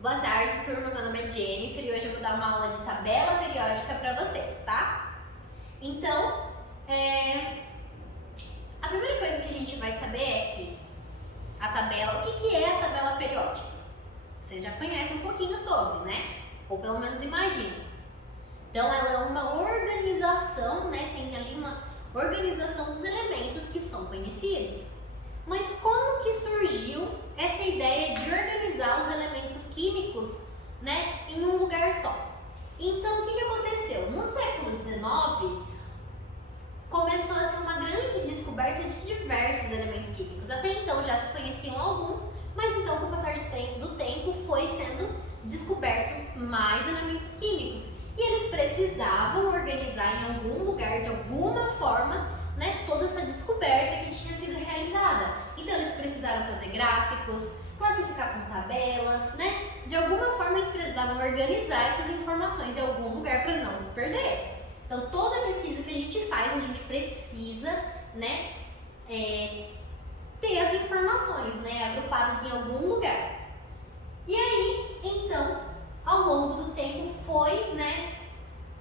Boa tarde, turma. Meu nome é Jennifer e hoje eu vou dar uma aula de tabela periódica para vocês, tá? Então, a primeira coisa que a gente vai saber é que a tabela, o que é a tabela periódica? Vocês já conhecem um pouquinho sobre, né? Ou pelo menos imaginam. Então, ela é uma organização, né? Tem ali uma organização dos elementos que são conhecidos. Mas como que surgiu essa ideia de organizar os elementos químicos, né, em um lugar só? Então, o que aconteceu? No século XIX, começou a ter uma grande descoberta de diversos elementos químicos. Até então já se conheciam alguns, mas então com o passar do tempo foi sendo descobertos mais elementos químicos. E eles precisavam organizar em algum lugar, de alguma forma, né, toda essa descoberta que tinha sido realizada. Então eles precisaram fazer gráficos, classificar com tabelas, né? De alguma forma eles precisavam organizar essas informações em algum lugar para não se perder. Então toda pesquisa que a gente faz, a gente precisa, né, ter as informações, né, agrupadas em algum lugar. E aí, então, ao longo do tempo foi, né,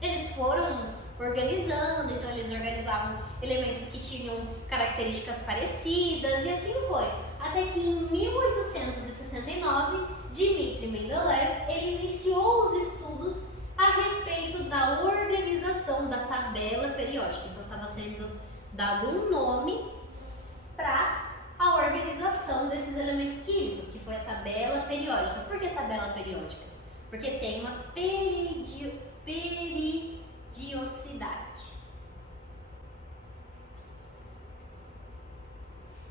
eles foram organizando, então eles organizavam elementos que tinham características parecidas e assim foi. Até que em 1869, Dmitri Mendeleev, ele iniciou os estudos a respeito da organização da tabela periódica. Então estava sendo dado um nome para a organização desses elementos químicos, que foi a tabela periódica. Por que tabela periódica? Porque tem uma periodicidade.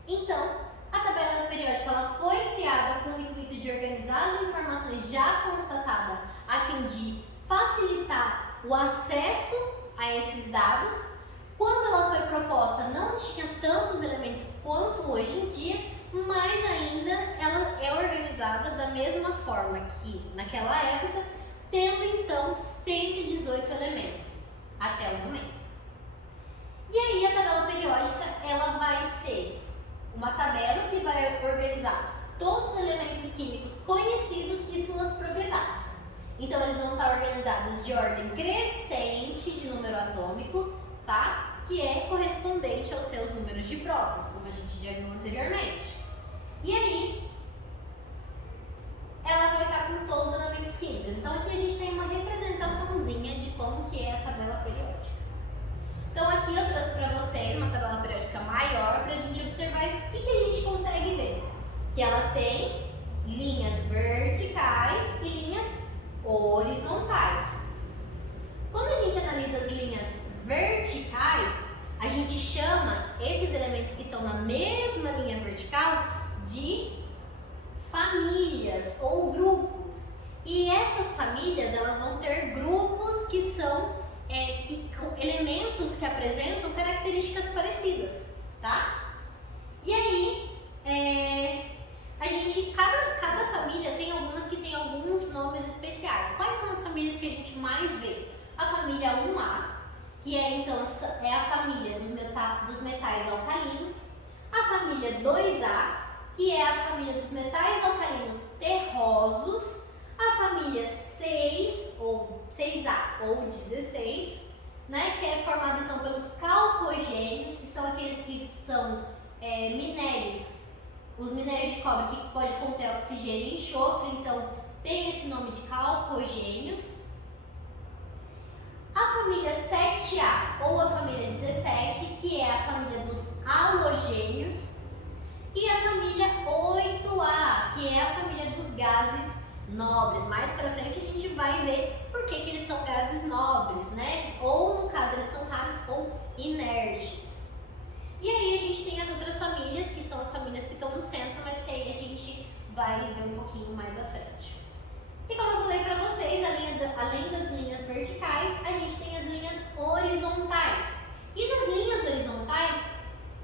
Então, a tabela periódica ela foi criada com o intuito de organizar as informações já constatadas a fim de facilitar o acesso a esses dados. Quando ela foi proposta, não tinha tantos elementos quanto hoje em dia, mas ainda ela é organizada da mesma forma que naquela época, tendo então 118 elementos até o momento. E aí a tabela periódica ela vai ser uma tabela que vai organizar todos os elementos químicos conhecidos e suas propriedades. Então eles vão estar organizados de ordem crescente de número atômico, tá? Que é correspondente aos seus números de prótons, como a gente já viu anteriormente. E aí, ela vai estar com todos os elementos químicos. Então aqui a gente tem uma representaçãozinha de como que é a tabela periódica. Então aqui eu trouxe para vocês uma tabela periódica maior para a gente observar o que a gente consegue ver. Que ela tem linhas verticais e linhas horizontais. Quando a gente analisa as linhas verticais, a gente chama esses elementos que estão na mesma linha vertical de famílias ou grupos. E essas famílias elas vão ter grupos que são elementos que apresentam características parecidas, tá? E aí, cada família tem algumas que tem alguns nomes especiais. Quais são as famílias que a gente mais vê? A família 1A, que é então a família dos metais alcalinos. A família 2A, que é a família dos metais alcalinos terrosos. A família 6 ou 6A ou 16, né, que é formada então pelos calcogênios, que são aqueles que são minérios, os minérios de cobre que pode conter oxigênio e enxofre, então tem esse nome de calcogênios. A família 7A ou a família 17, que é a família dos halogênios. E a família 8A, que é a família dos gases nobres. Mais pra frente a gente vai ver por que eles são gases nobres, né? Ou no caso eles são raros ou inertes. E aí a gente tem as outras famílias, que são as famílias que estão no centro, mas que aí a gente vai ver um pouquinho mais à frente. E como eu falei pra vocês, além das linhas verticais, a gente tem as linhas horizontais. E nas linhas horizontais,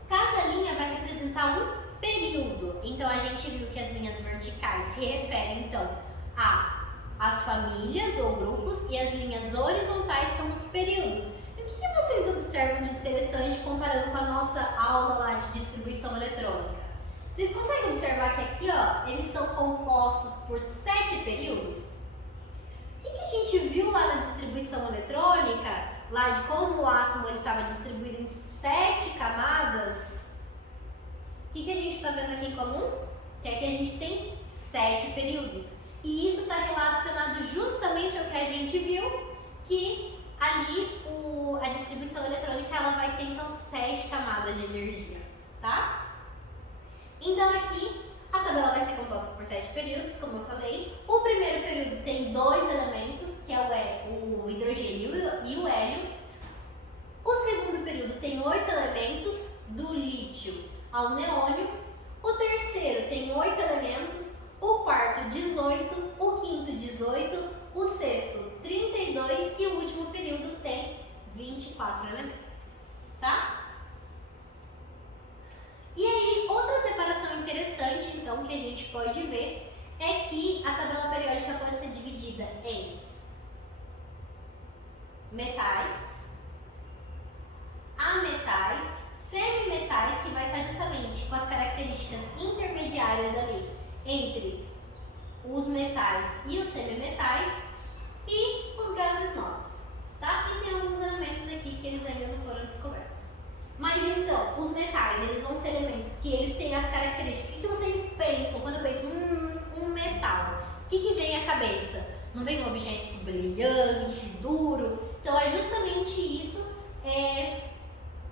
cada linha vai representar um período. Então a gente viu que as linhas verticais se referem então às famílias ou grupos e as linhas horizontais são os períodos. E o que vocês observam de interessante comparando com a nossa aula lá de distribuição eletrônica? Vocês conseguem observar que aqui, ó, eles são compostos por 7 períodos? O que a gente viu lá na distribuição eletrônica, lá de como o átomo estava distribuído em 7 camadas? O que a gente está vendo aqui em comum? Que aqui a gente tem 7 períodos. E isso está relacionado justamente ao que a gente viu, que ali a distribuição eletrônica ela vai ter então 7 camadas de energia, tá? Então aqui a tabela vai ser composta por 7 períodos, como eu falei. O primeiro período tem 2 elementos, que é o hidrogênio e o hélio. O segundo período tem 8 elementos, do lítio ao neônio. O terceiro tem 8 elementos, o quarto 18, o quinto 18, o sexto 32 e o último período tem 24 elementos, tá? E aí, outra separação interessante, então, que a gente pode ver é que a tabela periódica pode ser dividida em metais, ametais, semimetais, que vai estar justamente com as características intermediárias ali entre os metais e os semimetais, e os gases nobres, tá? E tem alguns elementos aqui que eles ainda não foram descobertos. Mas então, os metais, eles vão ser elementos que eles têm as características. O que vocês pensam quando eu penso um metal? O que vem à cabeça? Não vem um objeto brilhante, duro? Então é justamente isso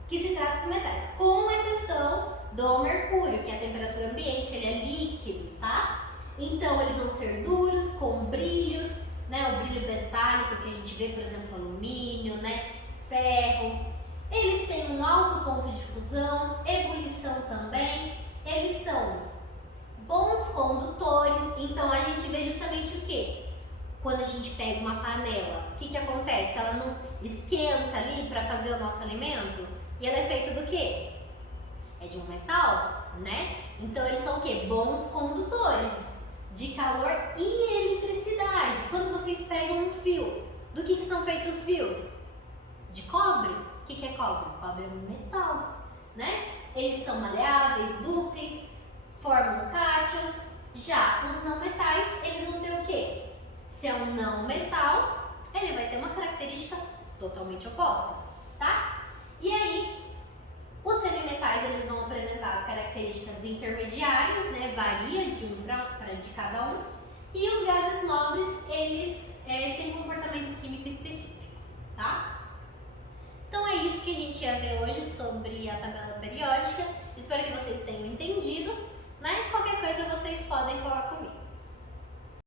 que se trata dos metais, com exceção do mercúrio, que a temperatura ambiente ele é líquido, tá? Então eles vão ser duros, com brilhos, né? O brilho metálico que a gente vê, por exemplo, alumínio, né? Ferro. Eles têm um alto ponto de fusão, ebulição também. Eles são bons condutores. Então a gente vê justamente o que? Quando a gente pega uma panela, o que acontece? Ela não esquenta ali para fazer o nosso alimento? E ela é feita do quê? É de um metal, né? Então eles são o quê? Bons condutores de calor e eletricidade. Quando vocês pegam um fio, do que são feitos os fios? De cobre. O que é cobre? Cobre é um metal, né? Eles são maleáveis, dúcteis, formam cátions. Já os não metais, eles vão ter o quê? Se é um não metal, ele vai ter uma característica totalmente oposta, tá? E aí, os semimetais, eles vão apresentar as características intermediárias, né? Varia de de cada um. E os gases nobres, eles têm comportamento químico específico, tá? Então é isso que a gente ia ver hoje sobre a tabela periódica. Espero que vocês tenham entendido.